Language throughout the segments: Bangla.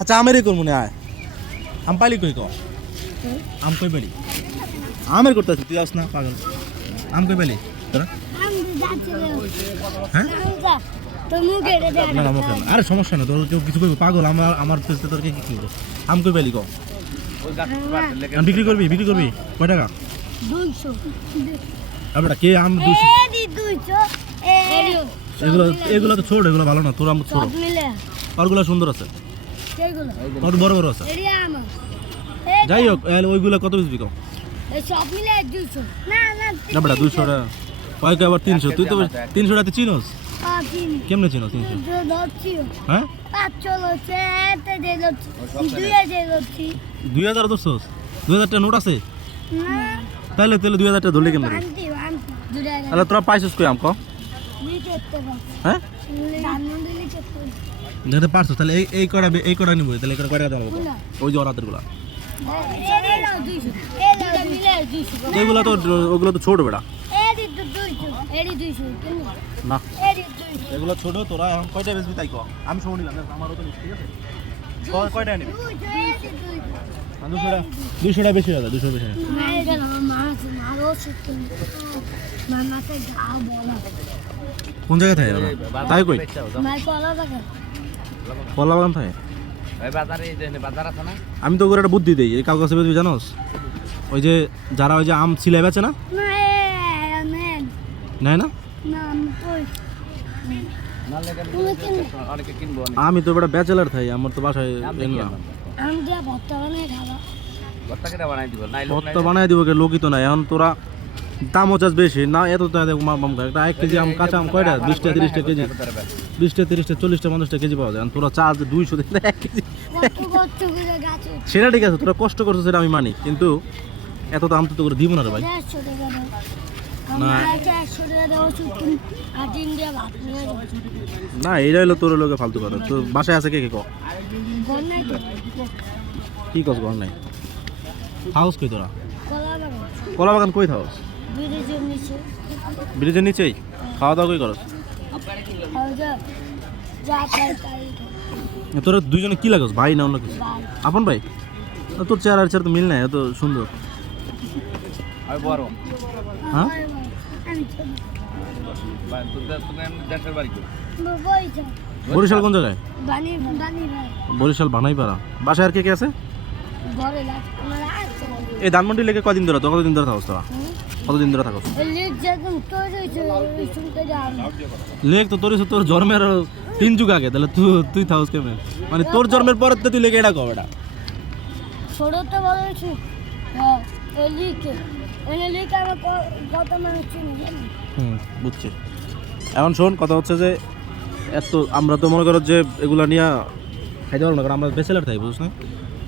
আচ্ছা আমেরই করবো না আয় আম পাইলি কই ক আম কই পেলি আমের করতেছিস তুই আস না পাগল আম কই পেলি তোরা হ্যাঁ না না মুখে আরে সমস্যা না তোর কেউ কিছু করবি পাগল আমার পেছনে তোর কি করবো আম কই পেলি ক বিক্রি করবি কয় টাকা 200 আমরা কে আম 200 এগুলো তো ছোট এগুলো ভালো না তোর আম ছোট ওরগুলো সুন্দর আছে কত বড় বড় আছে যাই হোক ওইগুলো কত পিস বিকো সব মিলে 200 না বেটা 200 টাকা কয়েক আবার 300 তুই তো 300 টাকা চিনোস কেমনে চিনোস 300 হ্যাঁ 2000 ধরছস 2000 টাকা নোট আছে তাহলে 2000 টাকা ধরলে কেমনে তাহলে তোরা পাইছিস কই আম ক হ্যাঁ যেতে পারছো তাহলে এই কটা নিব তাহলে কয় টাকা দেবো ওই যে অরাতের গুলা এগুলো তো ওগুলো তো ছোট বেটা না এগুলো ছোট তোরা কয়টা বেচবি তাই কো আমি সময় নিলাম আমারও তো ঠিক আছে কয়টা নিবি 200 টাকা বেশি দাদা 200 বেশি কোন জায়গায় থাকে তাই কই কলা বাগান থাকে আমি তো ওর একটা বুদ্ধি দিই এই কালকে বেচবি জানোস ওই যে যারা ওই যে আম ছিলে বেচে না নেয় না আমি তো বেটা ব্যাচেলার থাই আমার তো বাসায় ভর্তা বানাই দিব লোকই তো নাই এখন তোরা দামও চাষ বেশি না এত একটা 1 কেজি আম কাঁচা আম কয়টা 20টা 30টা কেজি 20টা 30টা 40টা 50টা কেজি পাওয়া যায় তোরা চার্জ 200 দিলে 1 কেজি সেটা ঠিক আছে তোরা কষ্ট করছো সেটা আমি মানি কিন্তু এত দাম তো করে দিব না রে ভাই না এইটা হলো তোর লোকে ফালতু কথা তো বাসায় আছে কে ক কি কস ঘর নাই হাউস কই তোরা কলা বাগান কই থাকস ব্রিজের নিচেই খাওয়া দাওয়া কই করস তোরা দুইজনে কি লাগস ভাই না অন্য কিছু আপন ভাই তোর চেহারা চেহারা তো মিল নাই এত সুন্দর হ্যাঁ বরিশাল কোন জায়গায় বরিশাল বানাইপাড়া বাসায় আর কে কে আছে এই ধানমন্ডি লেগে কদিন ধরে কতদিন ধরে থাকস তোরা কতদিন ধরে থাকস লেক তো তোর জন্মের 3 যুগ আগে তাহলে তুই থাকস কেমন মানে তোর জন্মের পর তো তুই লেগে এটা কবে এটা ছোট তো বলেছি বুঝছি এখন শোন কথা হচ্ছে যে এত আমরা তো মনে করো যে এগুলা নিয়ে খাইতে পারবো না কারণ আমরা বেচেলার থাকি বুঝছ না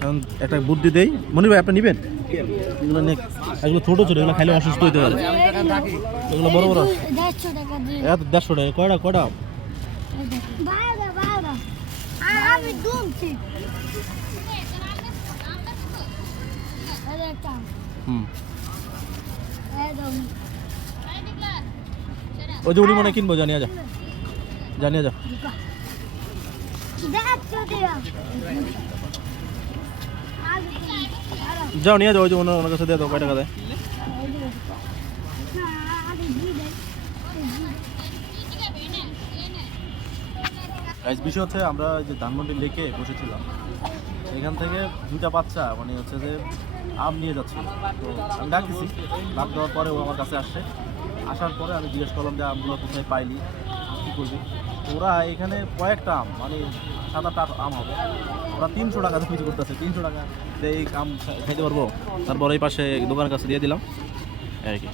এখন একটা বুদ্ধি দেই মনির ভাই আপনি নিবেন এগুলো নিয়ে এগুলো ছোটো ছোটো এগুলো খাইলে অসুস্থ হতে পারে এগুলো বড় বড় এত 150 টাকা কয়টা ওই যে উনি মনে কিনবো জানিয়ে যা যাও নিয়ে যাও ওই যে ওনার কাছে দিয়ে দাও কয় টাকা দেয় বিষয় হচ্ছে আমরা যে ধানমন্ডি লেকে বসেছিলাম এখান থেকে 2টা বাচ্চা মানে হচ্ছে যে আম নিয়ে যাচ্ছিল তো আমি ডাক দিছি ডাক দেওয়ার পরে ও আমার কাছে আসছে আসার পরে আমি জিজ্ঞেস করলাম যে আমগুলো কোথায় পাইলি কী করবি ওরা এখানে কয়েকটা আম মানে 7-8টা আম হবে ওরা 300 টাকা বিক্রি করতেছে 300 টাকা এই আম খাইতে পারবো তারপর এই পাশে দোকানের কাছে দিয়ে দিলাম আর কি